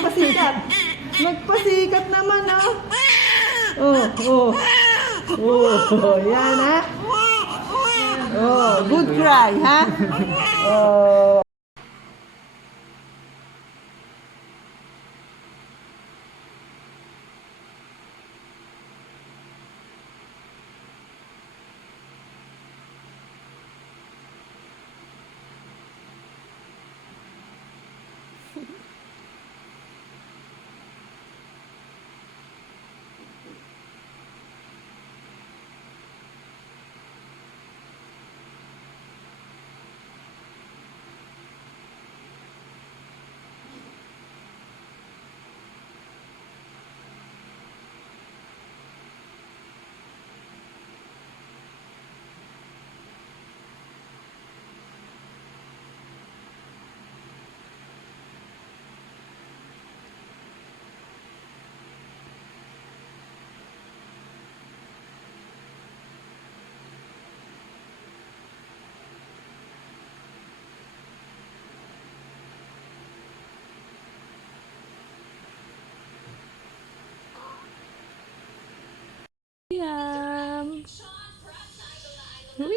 magpasikat. Magpasikat naman, oh. Oh, oh. Oh, yan, ha? Oh, good cry, ha? Oh. Liam. Uy.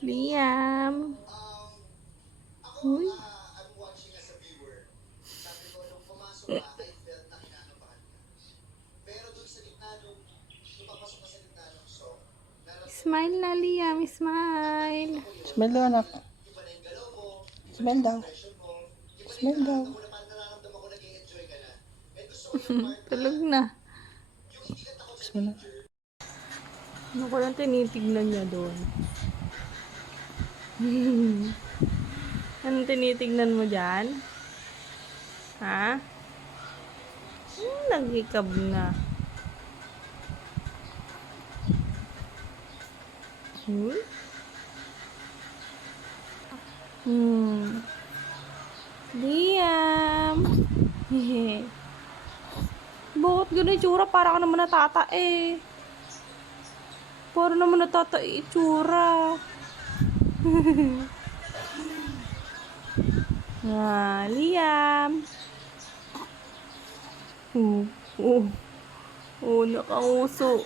Liam. Uy. Smile na, Liam. Smile. Smile daw, anak. Smile daw. Smile daw. Tulog na. Smile na. Ano ko lang tinitignan niya doon? Anong tinitignan mo dyan? Ha? Nagikab na. Liam. Hehe. Bakit gano'n itsura? Para ka naman natata eh. Para naman natata itsura. Liam. Nakauso.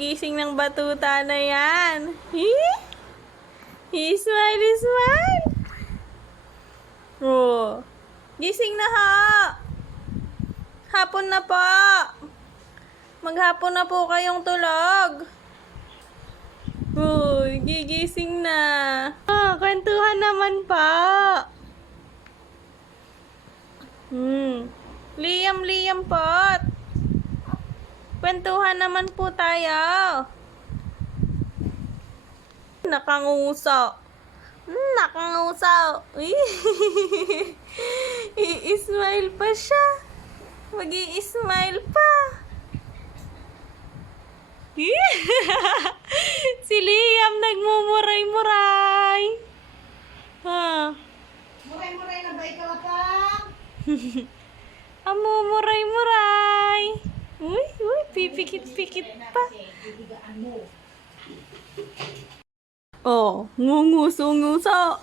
Gising ng batuta na yan. Smile, smile. Oh. Gising na ha. Hapon na po. Maghapon na po kayong tulog. Gigising na. Kwentuhan naman pa. Liam pot. Kwentuhan naman po tayo. Nakanguso. Nakanguso. I-smile pa siya. Mag-i-smile pa. Si Liam nagmumuray-muray. Muray-muray na ba ikaw, Atang? Amumuray-muray. Uy, pipikit-pikit pa. Oh, ngunguso-nguso.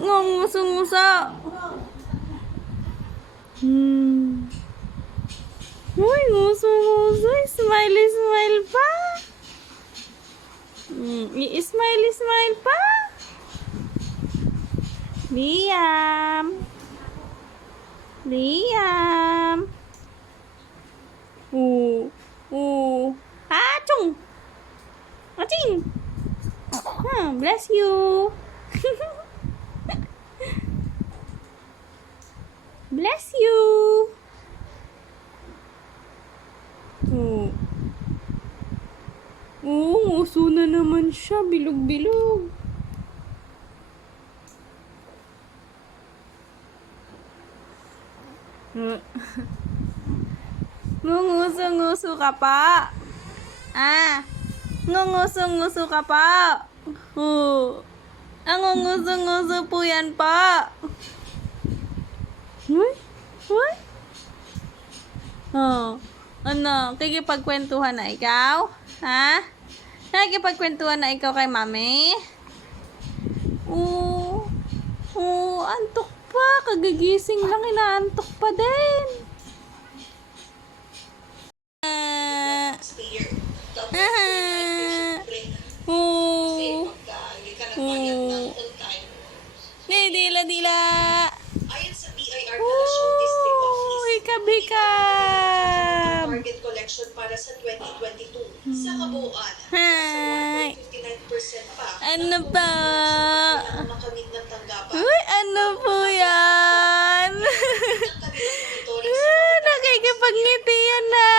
Ngunguso-nguso. Uy, nguso-nguso. Smile pa. I-smile pa. Liam. Achung. Aching. Bless you. Bless you. Nguso na naman siya. Bilog-bilog. Ngunguso-nguso ka pa. Ngunguso-nguso ka pa. Ang ngunguso-nguso po yan pa. Uy? Ano? Kikipagkwentuhan na ikaw? Ha? Nakikipagkwentuhan na ikaw kay mami? Antok pa. Kagigising lang, inaantok pa din. Clear. Tapos, break. Kasi pagka hindi ka nagbayad ng on time. Dila. Ayon sa BIR Collection District Office, Ikabikab. target collection para sa 2022 sa kabuuan. Hi. Nasa 1.59% pa. Ano ba? Ang makamit ng tanggapan. Uy, ano po yan? Ang kanilang monitoring sa Nakikipagngitian na.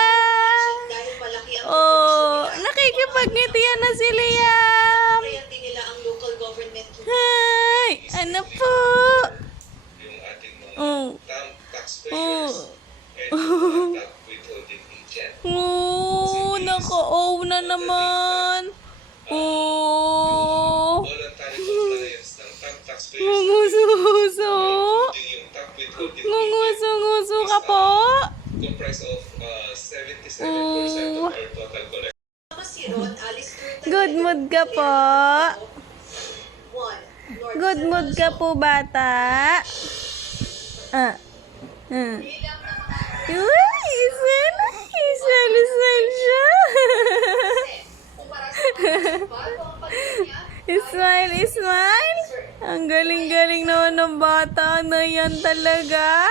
dahil malaki ang Nakikipagngitian na si Liam. Kaya din nila ang local government to Hi, ano po? Yung ating mga Oh. taxpayers and mga tax withholding agent. Naka-ow na naman. Voluntary compliance ng taxpayers Ngunguso-nguso. including yung tax withholding agent Ngunguso-nguso ka po. comprise of 77% of our total collection. Masiron, Alice Curtin. Good mood ka po. 1. North Good mood ka po, bata. Uy, isel siya. Kumpara sa mga bago ang pagkanya, Smile. Ang galing-galing naman ng bata na yan talaga.